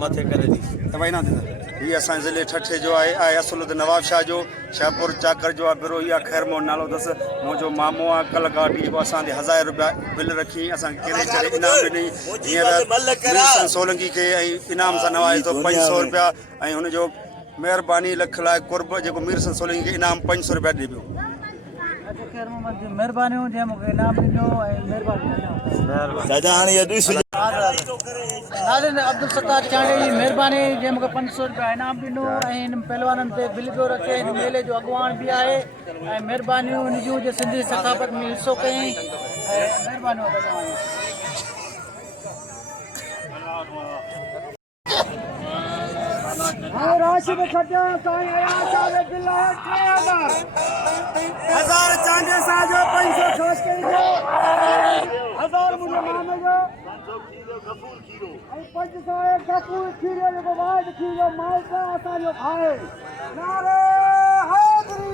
मथे करे दी तवाई ना ये असां ज़िले ठठे जो आहे असलुद्दीन नवाब शाह जो शाहपुर चाकर जो आहे बिरो इहा ख़ैर मोहम्मद नालो अथसि मुंहिंजो मामो आहे कल गाॾी जेको असांजे 1000 रुपया बिल रखी असांखे किरे चढ़े इनाम ॾिनी हींअर सोलंकी खे ऐं इनाम सां नवाज़े थो 500 रुपया ऐं हुनजो महिरबानी लख लाइ कुर्ब जेको मीर सन सोलंकी खे इनाम 500 रुपया ॾिए पियो। ख़ैर मोहम्मद जी महिरबानी जंहिं मूंखे इनाम ॾिनो ऐं महिरबानी दादा हाणे इहा ॾिस नाज़रीन अब्दुल सत्तार चांडे जी महिरबानी जंहिं मूंखे 500 रुपया इनाम ॾिनो ऐं हिन पहलवाननि ते बिल पियो रखे हिन मेले जो अॻुवान बि आहे ऐं महिरबानियूं हिन जूं जे सिंधी सक़ाफ़त में हिसो कयईं ऐं महिरबानियूं राशिद खटिया साईं आया बिल आहे 3000 चांडे सां जो 500 ठोस कई जो 1000 मुंहिंजे मामे जो 500 गफूर खीरो जेको वाइट खीरो माइक असांजो भाई नारे हैदरी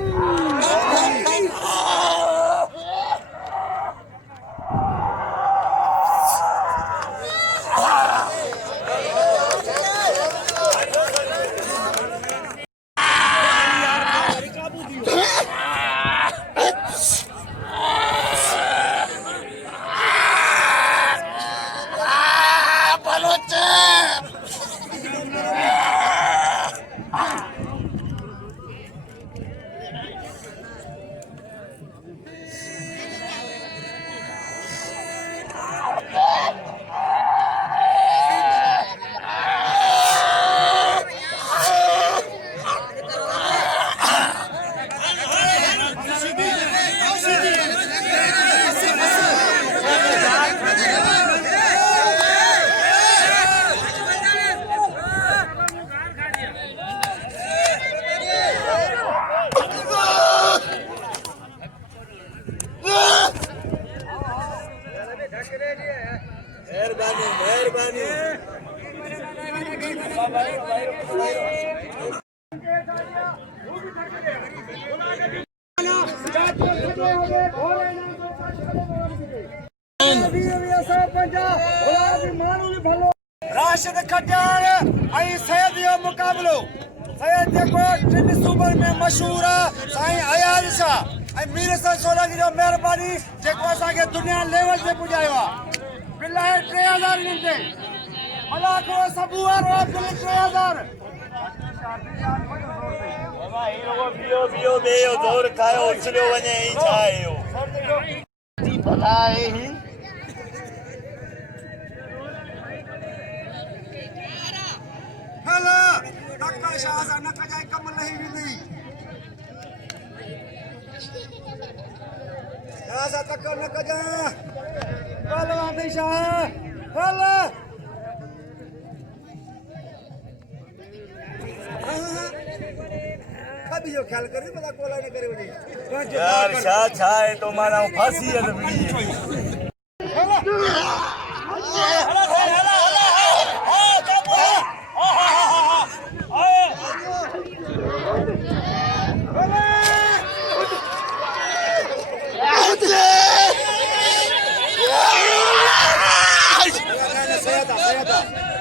राशिद खटियार ऐं सैयद जो मुक़ाबिलो सैयद जेको टिन सूबनि में मशहूरु आहे साईं अयाज शाह ऐं मीर सन सोलंकी जो महिरबानी जेको असांखे दुनिया लेवल ते पुॼायो आहे बिल आहे 3000 हिननि ते मलाको सबू वारो आहे बिल 3000 बियो दौर खायो उछलियो वञे ई छा आहे इहो भला आहे ही हला तक्का शाह सां न कजाए कम लही वेंदी शाह सां तक्का न कजाए पहलवान शाह हला कभी जो ख्याल करे भला कोला न करे वञे यार छा आहे तो माना फांसी है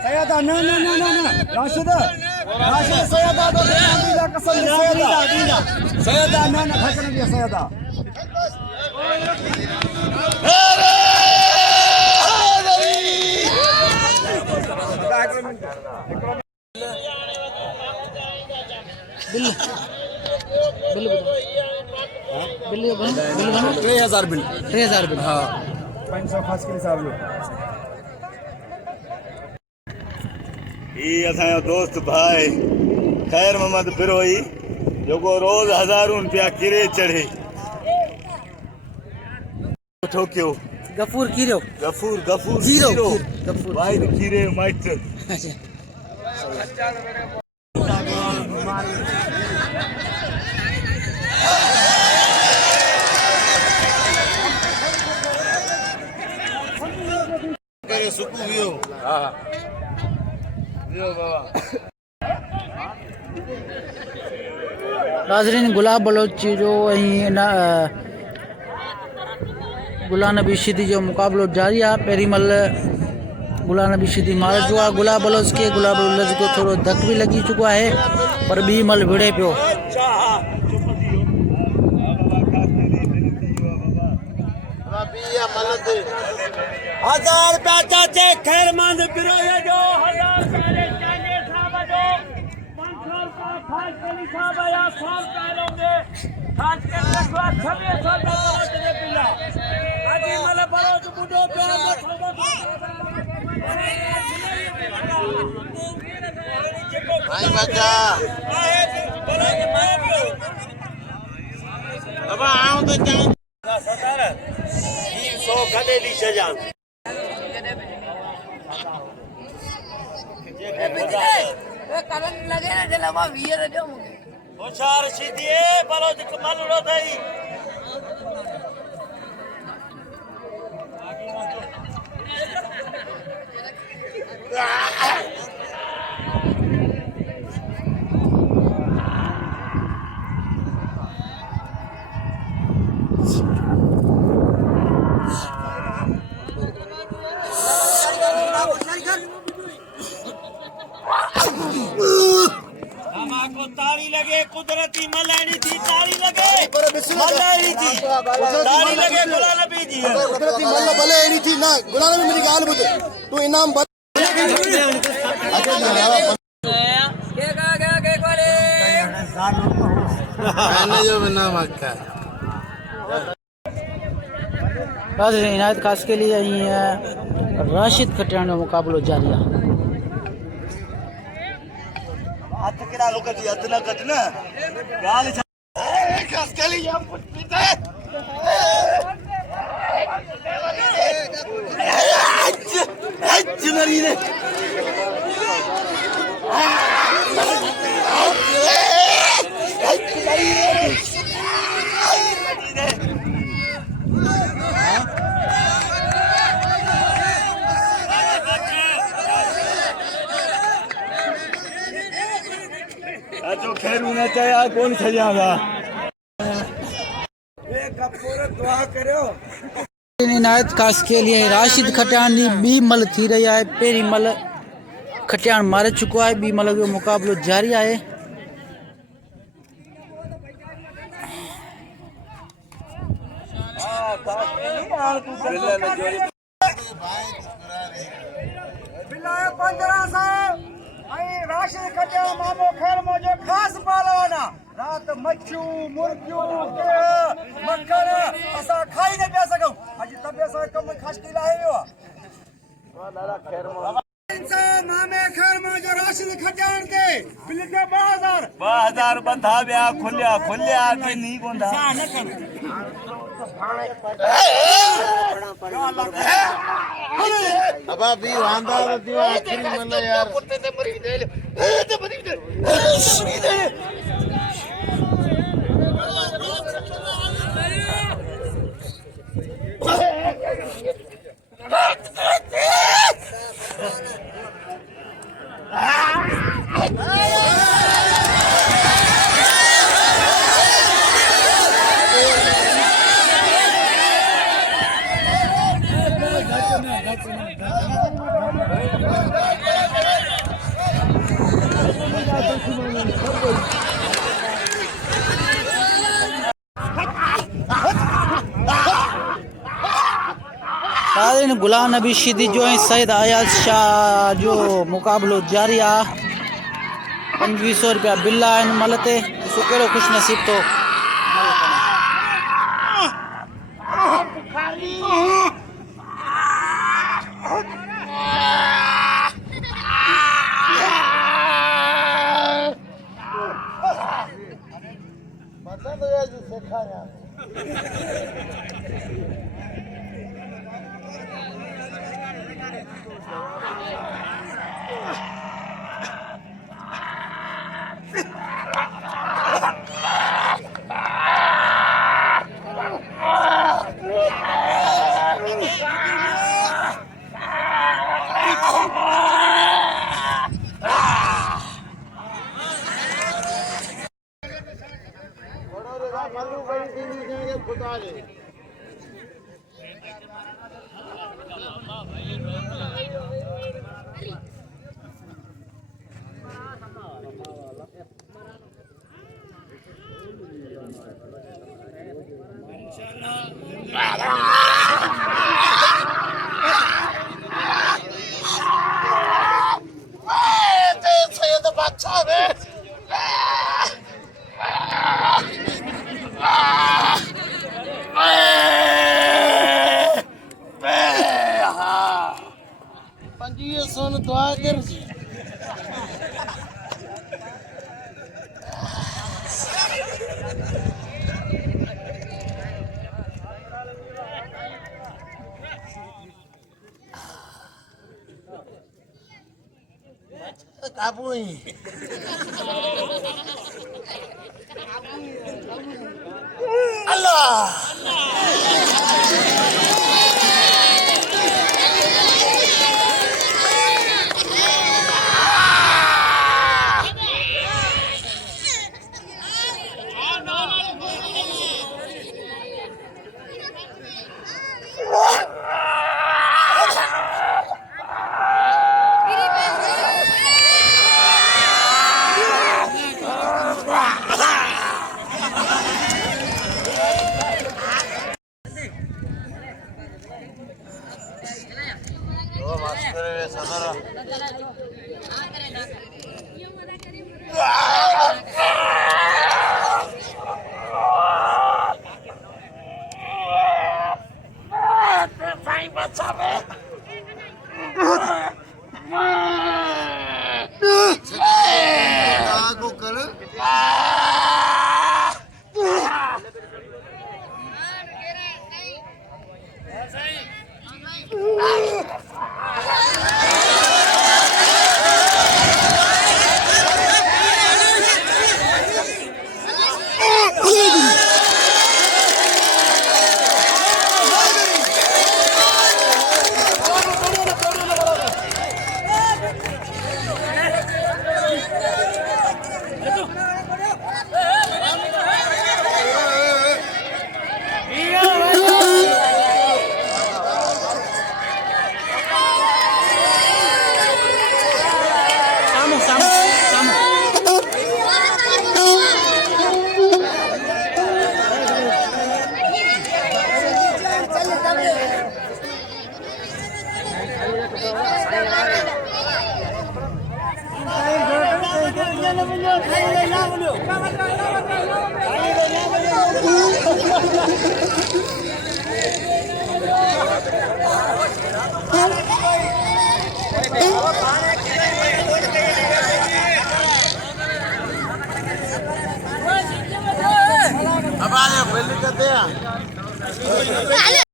सैयदा ना राशिद सैयदा तो दीदा कसम सैयदा ना खटन दिया सैयदा bill bill bill 3000 bill 3000 bill हां 500 खास के हिसाब लो ये असांजो दोस्त भाई खैर मोहम्मद बिरोही जेको रोज़ 1000 रुपया किरे चढ़े ठोकियो गफूर खीरो गफूर जीरो गफूर भाई खीरे माइट करे सुकू वियो हां नाज़रीन गुलाब बलोच जो गुलाम नबी शिदी जो मुक़ाबिलो जारी आहे। पहिरीं महिल गुलाब नबी सीधी मार चुका है। गुलाब बलोच के गुलाब बलोच को थोड़ा धक भी लगी चुका है पर बी मल भिड़े पियो। 1000 रुपया चाचे खैरमंद बिरोया जो 1000 सारे चाचे साहब जो 500 रुपया खास कली साहब या 100 रुपया लोगे खास कर लगवा 2600 रुपया तेरे पिला अजी मले बड़ो तो बुढ़ो प्यार में खबर भाई बच्चा अब आओ तो जाओ 300 गदे दी सजान करंट लगे ना जलावा वीर जो मुझे होशार सीधी बलो जो कमाल उड़ो थई को ताली लगे कुदरती मलानी थी ताली लगे मलानी थी ताली लगे गुलाब नबी जी कुदरती मल्ल भले एड़ी थी ना गुलाब नबी मेरी गाल ॿुध तू इनाम इनायत खास के लिए राशिद खटियान जो मुकाबलो जारी है। हथ केड़ा लोग जी हथ ना कट ना गाल खास कली या पीते मरी ने जो खैर होना चाहिए कौन सजागा दुआ करो इनायत खास के लिए राशिद खटियान जी बी मल थी रही है। पेरी मल खटियान मारे चुका है बी मल जो मुकाबलो जारी है। बिलाए 1500 आई राशिद खटिया मामो खैर मोजो खास पालवाना रात मच्छू मुर्गियो के मक्खन असा खाई न पिया सकूं अजी तबे सा कम खास की लायो दादा खैर मो इंसान मामे खैर मोजो राशिद खटियान के बिल के 2000 बंधा बिया खुलिया खुलिया के नहीं गोंदा अबा भी वांदा दियो आखिरी मन यार गुलाम नबी सीधी जो है सैयद अयाज शाह जो मुकाबलो जारी है। 2500 रुपया बिल्ला इन मलते सुकेरो खुश नसीब तो खुदा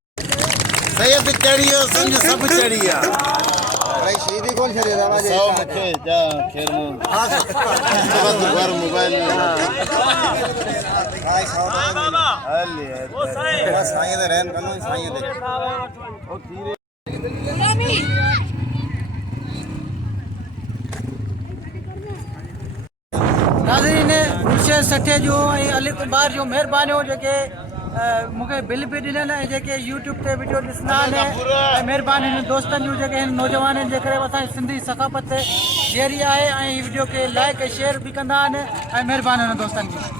सैयद चढ़ियो समझ सब चढ़िया भाई सीधी कौन छे रे आवाज सौ मुखे जा खेर मु सब घर मोबाइल में भाई सौ बाबा हल्ली वो साईं दे रहन कनो साईं दे ओ धीरे नाज़रीन गुलशन सठे जो ऐं अली कुमार जो महिरबानियूं जेके मूंखे बिल बि ॾिनल ऐं जेके यूट्यूब ते वीडियो ॾिसंदा आहिनि ऐं महिरबानी हिन दोस्तनि जूं जेके हिन नौजवाननि जे करे असांजी सिंधी सक़ाफ़त जहिड़ी आहे ऐं वीडियो खे लाइक ऐं शेयर बि कंदा आहिनि ऐं महिरबानी हिन दोस्तनि जी